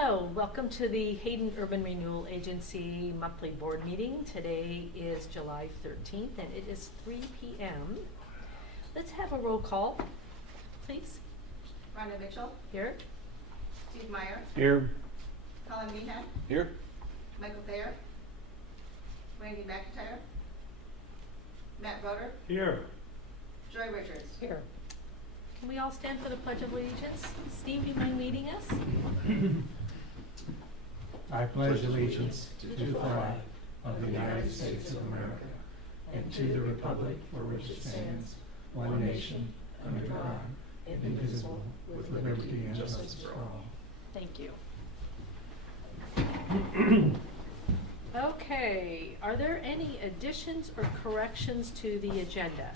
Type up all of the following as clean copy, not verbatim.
Hello, welcome to the Hayden Urban Renewal Agency monthly board meeting. Today is July 13th and it is 3 p.m. Let's have a roll call, please. Rhonda Mitchell. Here. Steve Meyer. Here. Colin Meehan. Here. Michael Thayer. Randy McIntyre. Matt Roeder. Here. Joy Richards. Here. Can we all stand for the Pledge of Allegiance? Steve, do you mind leading us? I pledge allegiance to the flag of the United States of America and to the republic for which it stands, one nation, under God, indivisible, with liberty and justice for all. Thank you. Okay, are there any additions or corrections to the agenda?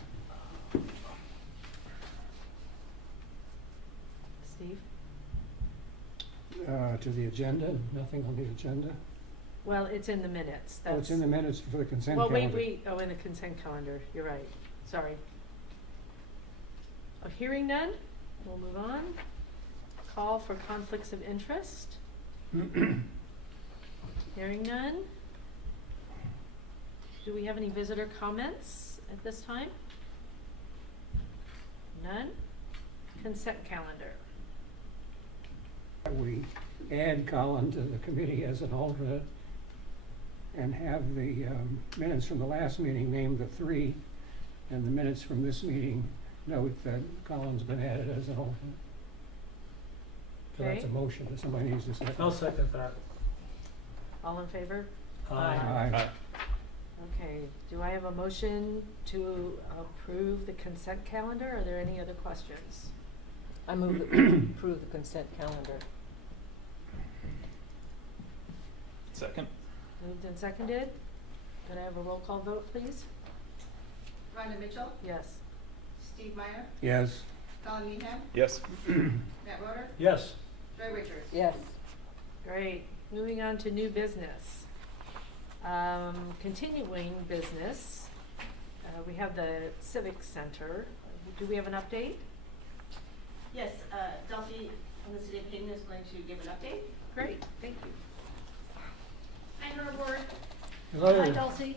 Steve? To the agenda, nothing on the agenda. Well, it's in the minutes. Oh, it's in the minutes for the consent Well, calendar. in the consent calendar, you're right, sorry. Hearing none, we'll move on. Call for conflicts of interest. Hearing none. Do we have any visitor comments at this time? None. Consent calendar. We add Colin to the committee as an alternate and have the minutes from the last meeting name the three, and the minutes from this meeting note that Colin's been added as an alternate. So that's a Okay. motion that somebody needs to second. I'll second that. All in favor? Aye. Okay, do I have a motion to approve the consent calendar? Are there any other questions? I move that we approve the consent calendar. Second. Moved and seconded. Could I have a roll call vote, please? Rhonda Mitchell. Yes. Steve Meyer. Yes. Colin Meehan. Yes. Matt Roeder. Yes. Joy Richards. Yes. Great. Moving on to new business. Continuing business, we have the Civic Center. Do we have an update? Yes, Delphi from the City of Hayden is going to give an update. Great, thank you. Hi, HURA Board. Hello. Hi, Dulcie.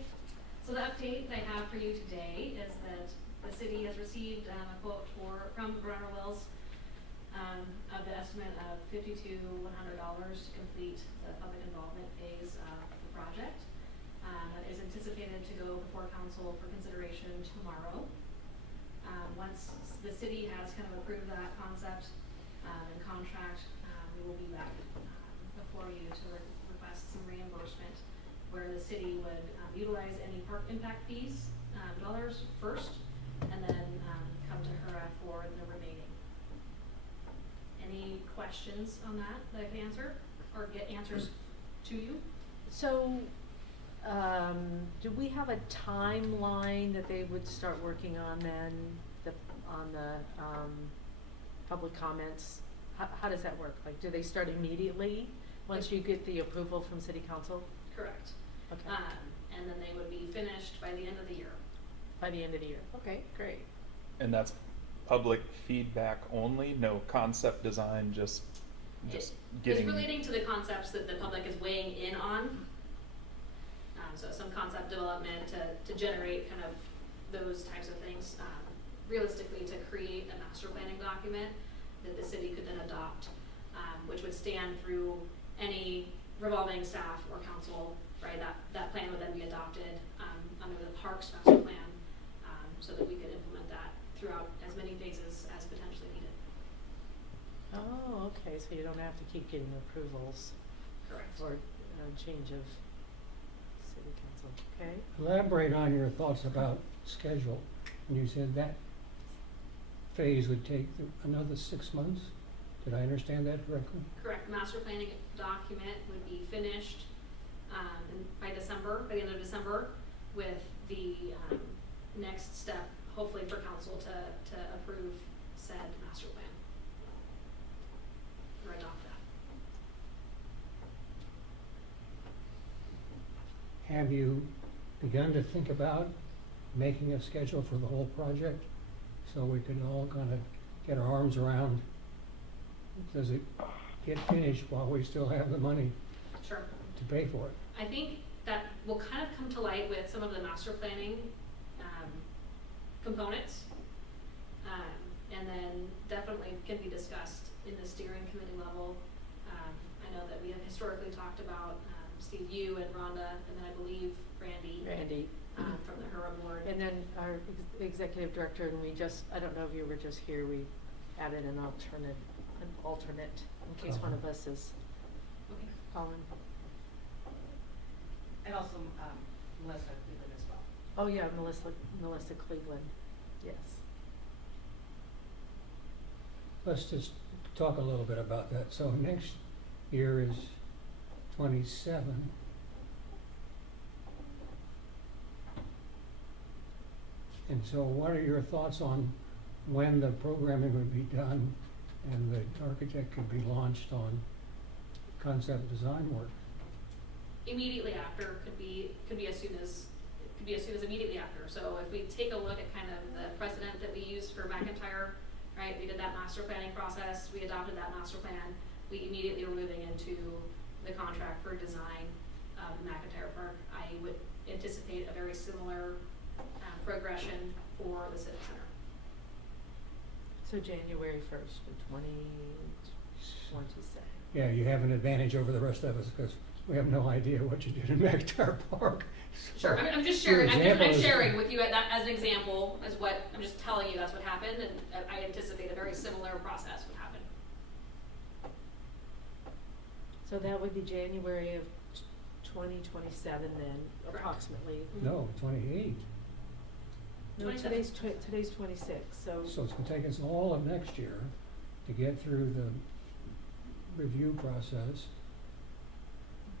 So the update I have for you today is that the city has received a quote from Brunner Wells of the estimate of $5,100 to complete the public involvement phase of the project. That is anticipated to go before council for consideration tomorrow. Once the city has kind of approved that concept and contract, we will be back before you to request some reimbursement, where the city would utilize any park impact fees dollars first, and then come to HURA for the remaining. Any questions on that I can answer or get answers to you? So, do we have a timeline that they would start working on then, on the public comments? How does that work? Like, do they start immediately once you get the approval from City Council? Correct. Okay. And then they would be finished by the end of the year. By the end of the year? Okay, great. And that's public feedback only, no concept design, just getting. It's relating to the concepts that the public is weighing in on. So some concept development to generate kind of those types of things. Realistically, to create a master planning document that the city could then adopt, which would stand through any revolving staff or council, right? That plan would then be adopted under the parks master plan, so that we could implement that throughout as many phases as potentially needed. Oh, okay, so you don't have to keep getting approvals Correct. for change of City Council, okay? Elaborate on your thoughts about schedule. When you said that phase would take another 6 months, did I understand that correctly? Correct. Master planning document would be finished by December, by the end of December, with the next step, hopefully for council to approve said master plan or adopt that. Have you begun to think about making a schedule for the whole project so we can all kind of get our arms around? Does it get finished while we still have the money Sure. to pay for it. I think that will kind of come to light with some of the master planning, components. And then definitely can be discussed in the steering committee level. I know that we have historically talked about, Steve, you and Rhonda, and then I believe Randy, from the HURA board. And then our executive director, and we just, I don't know if you were just here, we added an alternate in case one of us is Okay. calling. And also, Melissa Cleveland as well. Oh, yeah, Melissa Cleveland, yes. Let's just talk a little bit about that. So next year is 27. And so what are your thoughts on when the programming would be done and the architect could be launched on concept design work? Immediately after could be as soon as immediately after. So if we take a look at kind of the precedent that we used for McIntyre, right? We did that master planning process, we adopted that master plan, we immediately were moving into the contract for design of the McIntyre Park. I would anticipate a very similar progression for the Civic Center. So January 1st for 2027. Yeah, you have an advantage over the rest of us because we have no idea what you did in McIntyre Park. Sure, I'm just your sharing, I'm example is- sharing with you that as an example, as what, I'm just telling you that's what happened, and I anticipate a very similar process would happen. So that would be January of 2027 then, Correct. approximately. No, 28. No, 27. today's 26, so. So it's gonna take us all of next year to get through the review process.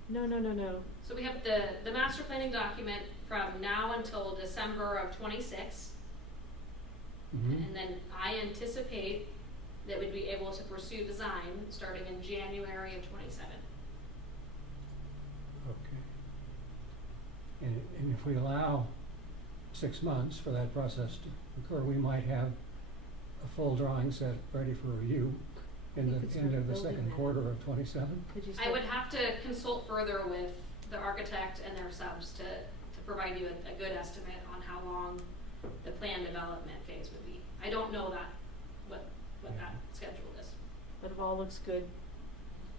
No. So we have the master planning document from now until December of 26, Mhm. and then I anticipate that we'd be able to pursue design starting in January of 27. Okay. And if we allow 6 months for that process to occur, we might have a full drawing set ready for review in You the could start end of the building second that. quarter of 27. Could you I start? would have to consult further with the architect and their subs to provide you a good estimate on how long the plan development phase would be. I don't know that, what that schedule is. But if all looks good,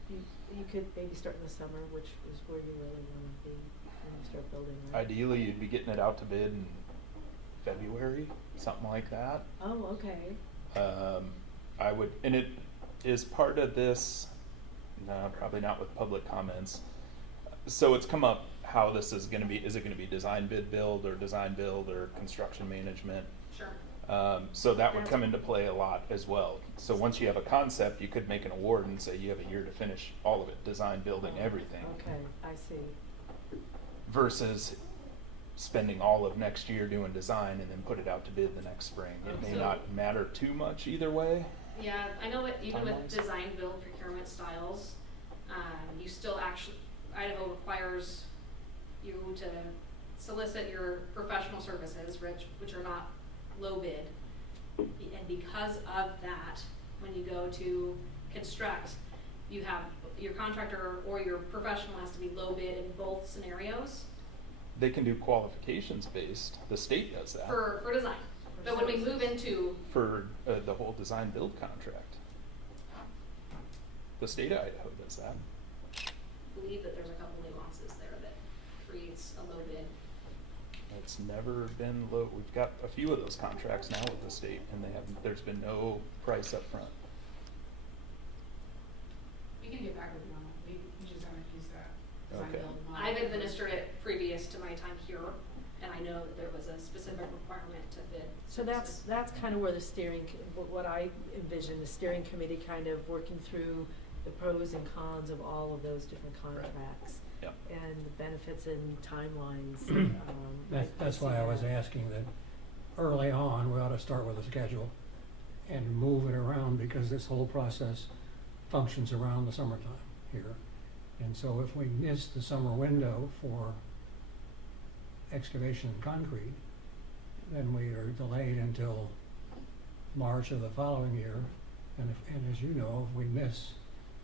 you could maybe start in the summer, which is where you really want to be when you start building, right? Ideally, you'd be getting it out to bid in February, something like that. Oh, okay. I would, and it is part of this, no, probably not with public comments. So it's come up how this is gonna be, is it gonna be design bid build or construction management? Sure. So that would come into play a lot as well. So once you have a concept, you could make an award and say you have a year to finish all of it, design, building, everything. Okay, I see. Versus spending all of next year doing design and then put it out to bid the next spring. It may So- not matter too much either way. Yeah, I know that even with Timelines. design build procurement styles, you still actually, Idaho requires you to solicit your professional services, which are not low bid. And because of that, when you go to construct, you have, your contractor or your professional has to be low bid in both scenarios They can do qualifications based, the state does that. for design. But when we move into, For the whole design build contract. The state of Idaho does that. I believe that there's a couple nuances there that creates a low bid. It's never been low, we've got a few of those contracts now with the state and there's been no price up front. We can get back with you on that. We just haven't used that design Okay. build model. I've administered it previous to my time here, and I know that there was a specific requirement to bid. So that's kind of where the what I envision, the steering committee kind of working through the pros and cons of all of those different contracts. Yep. And the benefits and timelines. That's why I was asking that early on, we ought to start with a schedule and move it around because this whole process functions around the summertime here. And so if we miss the summer window for excavation and concrete, then we are delayed until March of the following year. And as you know, if we miss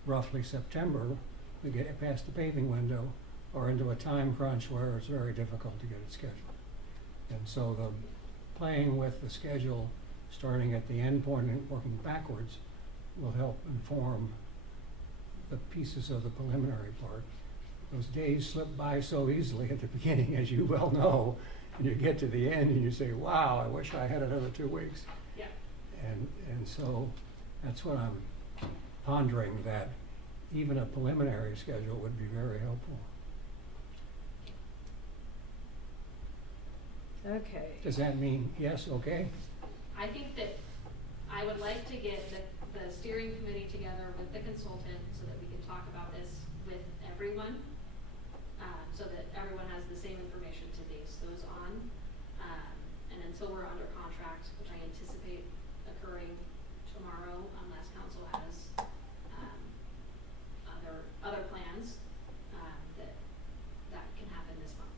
roughly September, we get past the paving window or into a time crunch where it's very difficult to get it scheduled. And so the playing with the schedule, starting at the end point and working backwards, will help inform the pieces of the preliminary part. Those days slip by so easily at the beginning, as you well know, and you get to the end and you say, wow, I wish I had another 2 weeks. Yeah. And so that's what I'm pondering, that even a preliminary schedule would be very helpful. Okay. Does that mean yes, okay? I think that I would like to get the steering committee together with the consultant so that we can talk about this with everyone, so that everyone has the same information to base those on. And until we're under contract, which I anticipate occurring tomorrow unless council has other plans, that can happen this month.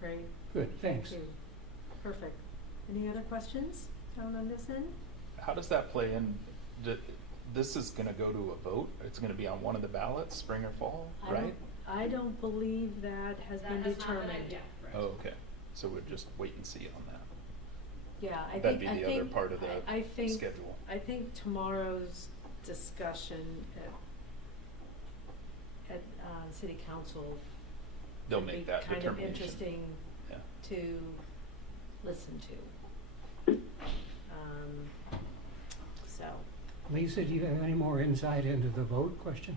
Great. Good, thanks. Thank you. Perfect. Any other questions down on this end? How does that play in? This is gonna go to a vote? It's gonna be on one of the ballots, spring or fall, right? I don't believe that has been That has not been, determined. yeah, right. Oh, okay. So we'll just wait and see on that. Yeah, I That'd think, be the other part of the I think, schedule. I think tomorrow's discussion at city council They'll would make be that kind of determination. interesting Yeah. to listen to. So, Lisa, do you have any more insight into the vote question?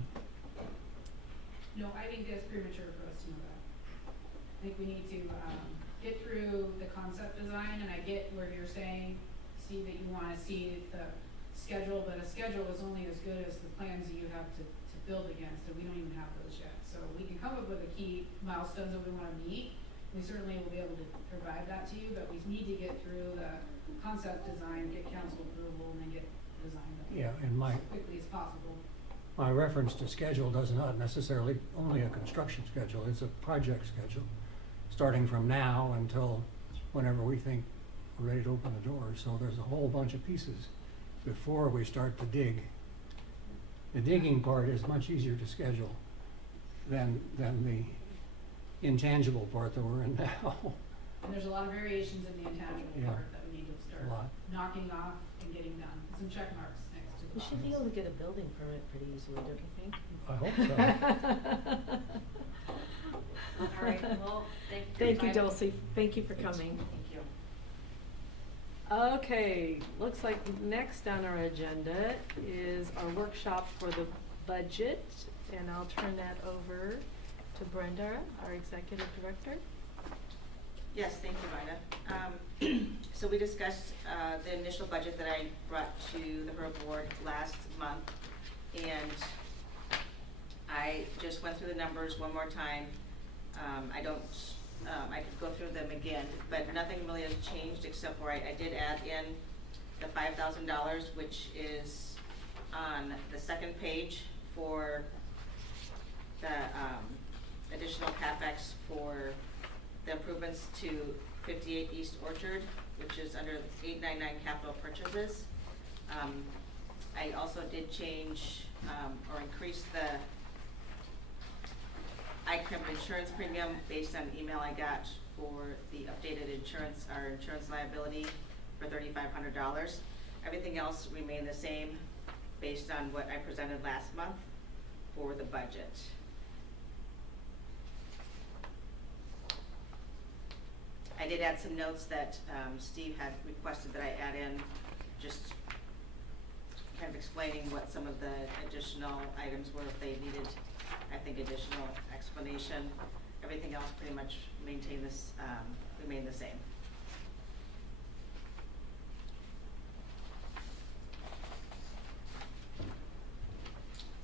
No, I think that's premature for us to know that. I think we need to, get through the concept design, and I get where you're saying, Steve, that you wanna see the schedule, but a schedule is only as good as the plans that you have to build against, and we don't even have those yet. So we can come up with the key milestones that we wanna meet. We certainly will be able to provide that to you, but we need to get through the concept design, get council approval, and then get the design done. Yeah, and As quickly as possible. my reference to schedule does not necessarily only a construction schedule, it's a project schedule, starting from now until whenever we think we're ready to open the door. So there's a whole bunch of pieces before we start to dig. The digging part is much easier to schedule than the intangible part that we're in now. And there's a lot of variations in the intangible Yeah. part that we need to start A lot. knocking off and getting done. Some check marks next to the we should be boxes. able to get a building permit pretty easily, don't you think? I hope so. All right, well, thank you. for your Thank you, time. Dulcie. Thank you for coming. Thank you. Okay, looks like next on our agenda is our workshop for the budget, and I'll turn that over to Brenda, our executive director. Yes, thank you, Vida. So we discussed the initial budget that I brought to the HURA board last month, and I just went through the numbers one more time. I could go through them again, but nothing really has changed except for I did add in the $5,000, which is on the second page for the additional CapEx for the improvements to 58 East Orchard, which is under 899 capital purchases. I also did change or increase the ICRIM insurance premium based on an email I got for the updated insurance, our insurance liability for $3,500. Everything else remained the same based on what I presented last month for the budget. I did add some notes that Steve had requested that I add in, just kind of explaining what some of the additional items were if they needed, I think, additional explanation. Everything else pretty much remained the same.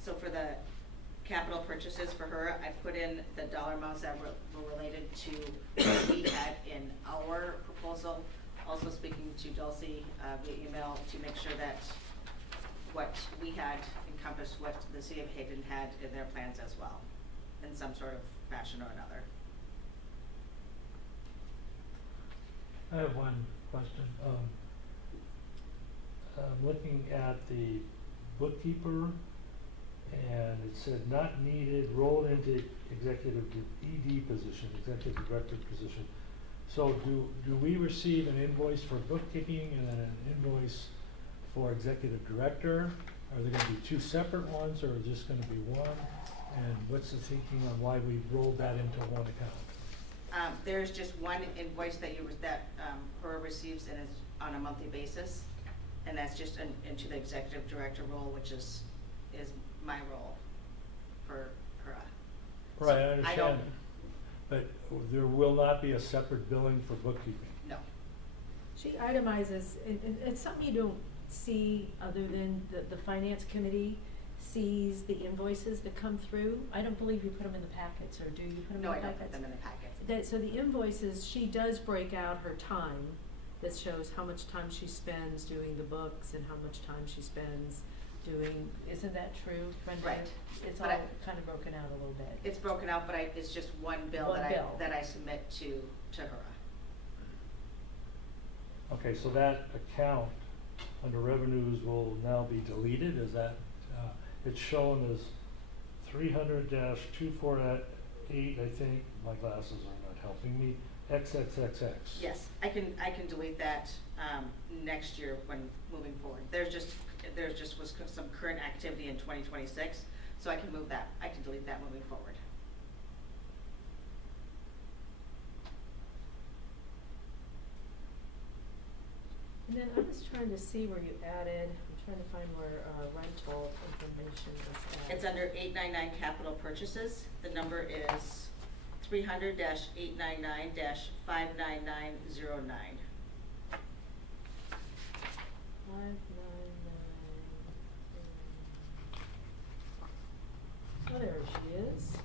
So for the capital purchases for HURA, I put in the dollar amounts that were related to what we had in our proposal. Also speaking to Dulcie via email to make sure that what we had encompassed what the city of Hayden had in their plans as well, in some sort of fashion or another. I have one question. Looking at the bookkeeper, and it said not needed, rolled into executive ED position, executive director position. So do we receive an invoice for bookkeeping and then an invoice for executive director? Are there gonna be two separate ones, or just gonna be one? And what's the thinking on why we rolled that into one account? There's just one invoice that HURA receives, and it's on a monthly basis. And that's just into the executive director role, which is my role for HURA. Right, I So understand, but there will not be a separate billing for bookkeeping. No. She itemizes, and it's something you don't see other than the finance committee sees the invoices that come through. I don't believe you put them in the packets, or do you put them in the No, I packets? don't put them in the packets. So the invoices, she does break out her time, that shows how much time she spends doing the books and how much time she spends doing, isn't that true, Brenda? Right. It's But all I- kind of broken out a little bit. It's broken out, but it's just one bill One bill. that I submit to HURA. Okay, so that account under revenues will now be deleted, is that, it's shown as 300-24-8, I think, my glasses are not helping me, XXXX. Yes, I can delete that next year when moving forward. There just was some current activity in 2026, so I can move that. I can delete that moving forward. And then I was trying to see where you added, I'm trying to find where rental information is at. It's under 899 capital purchases. The number is 300-899-59909. 599. Oh, there she is.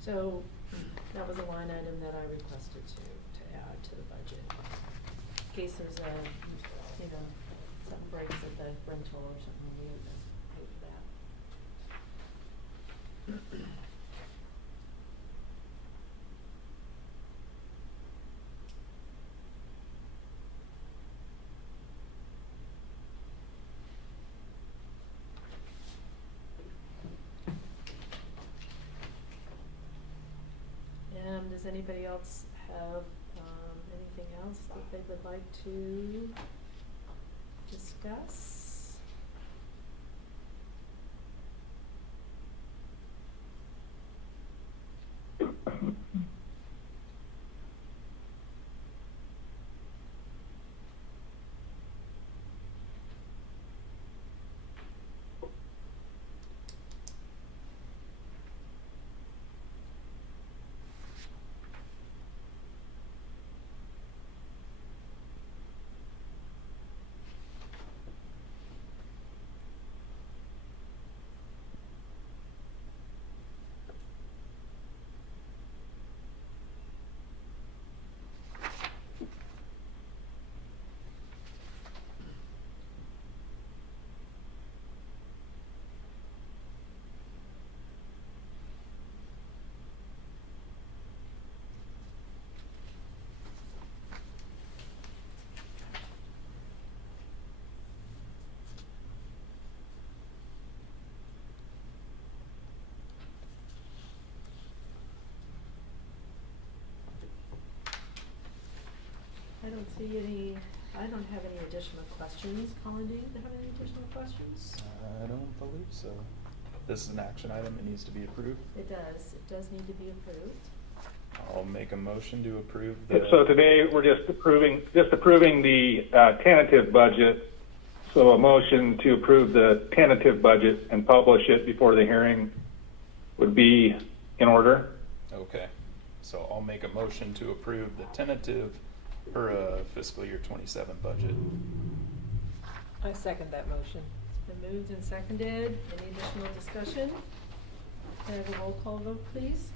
So that was a line item that I requested to add to the budget. In case there's a, something breaks at the rental or something, we have to pay for that. Does anybody else have anything else that they would like to discuss? I don't have any additional questions. Colin, do you have any additional questions? I don't believe so. This is an action item, it needs to be approved. It does need to be approved. I'll make a motion to approve the. So today, we're just approving the tentative budget. So a motion to approve the tentative budget and publish it before the hearing would be in order. Okay, so I'll make a motion to approve the tentative HURA fiscal year 27 budget. I second that motion. It's been moved and seconded. Any additional discussion? Can I have a roll call vote, please?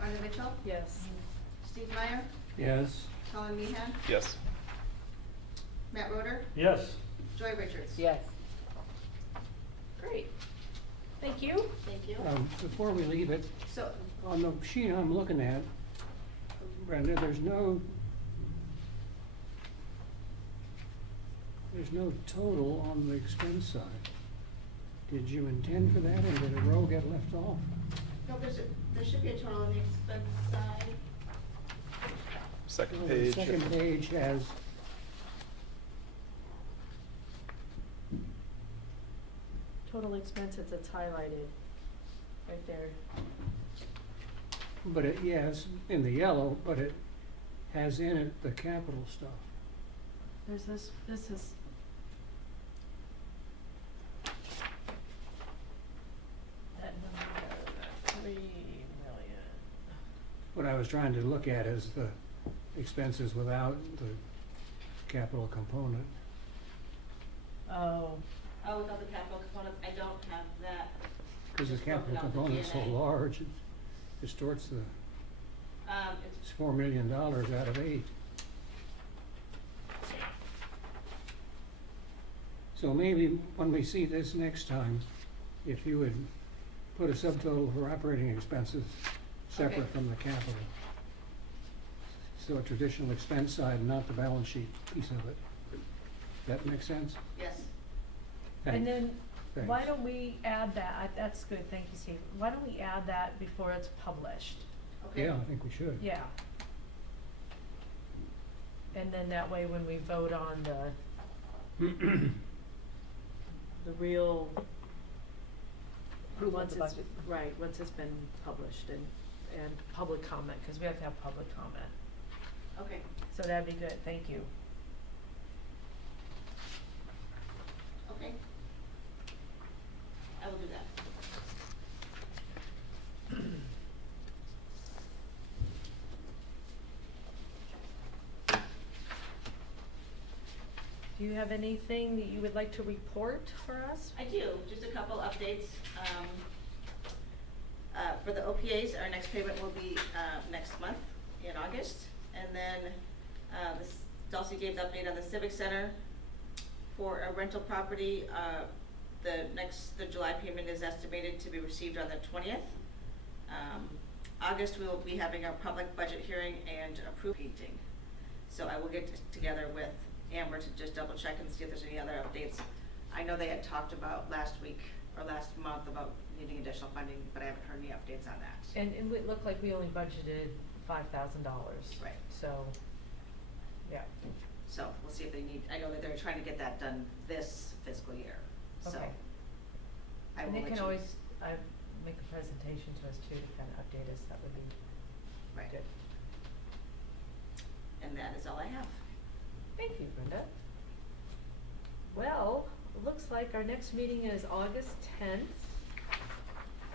Rhonda Mitchell, Yes. Steve Meyer, Yes, Colin Meehan, Yes. Matt Roder, Yes, Joy Richards. Yes. Great. Thank you. Thank you. before we leave it, So, on the sheet I'm looking at, Brenda, there's no There's no total on the expense side. Did you intend for that, and did a row get left off? No, there should be a total on the expense side. Second The page. second page has, Total expenses, it's highlighted, right there. but it, yes, in the yellow, but it has in it the capital stuff. There's this is, that number, 3 million. What I was trying to look at is the expenses without the capital component. Oh, Oh, without the capital components, I don't have that. Because the Just broken capital out the component's so G&A. large, it distorts the, It's it's $4 million out of 8. So maybe when we see this next time, if you would put a subtotal for operating expenses separate Okay. from the capital. So a traditional expense side, not the balance sheet piece of it. That make sense? yes. And Thanks. then, why Thanks. don't we add that, that's good, thank you, Steve. Why don't we add that before it's published? Okay. Yeah, I think we should. Yeah. And then that way, when we vote on the real, approval of once the it's, budget. right, once it's been published and public comment, cause we have to have public comment. Okay. So that'd be good, thank you. Okay. I will do that. Do you have anything that you would like to report for us? I do, just a couple updates. For the OPAs, our next payment will be next month in August. And then Dulcie gave the update on the Civic Center. For a rental property, the July payment is estimated to be received on the 20th. August, we will be having our public budget hearing and approve painting. So I will get together with Amber to just double check and see if there's any other updates. I know they had talked about last week or last month about needing additional funding, but I haven't heard any updates on that. And it looked like we only budgeted $5,000. Right. So, yeah, So we'll see if they need, I know that they're trying to get that done this fiscal year, so. okay. I And will they let can you- always, make a presentation to us too, to kind of update us, that would be Right. good. And that is all I have. Thank you, Brenda. Well, it looks like our next meeting is August 10th.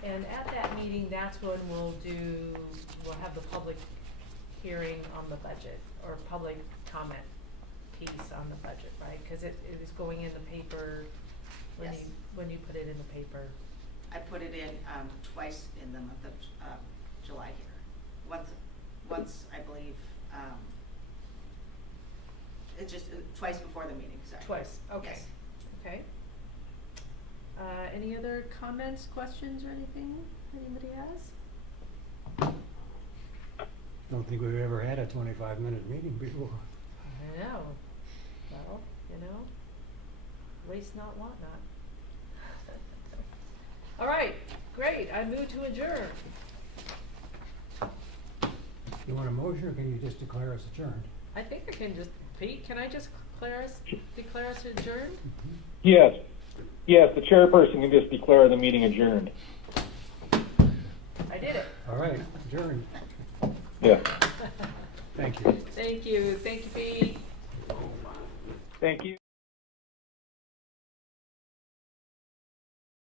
And at that meeting, that's when we'll have the public hearing on the budget, or public comment piece on the budget, right? Cause it is going in the paper when Yes. when you put it in the paper. I put it in, twice in the month of, July here. Once, I believe, it's just twice before the meeting, sorry. Twice, okay. Yes. Okay. Any other comments, questions, or anything anybody has? Don't think we've ever had a 25-minute meeting before. I know. Well, waste not, want not. All right, great. I move to adjourn. You want a motion, or can you just declare us adjourned? I think I can just, Pete, can I just declare us adjourned? Yes, the chairperson can just declare the meeting adjourned. I did it. All right, adjourned. Yeah, Thank you. Thank you. Thank you, Pete. thank you.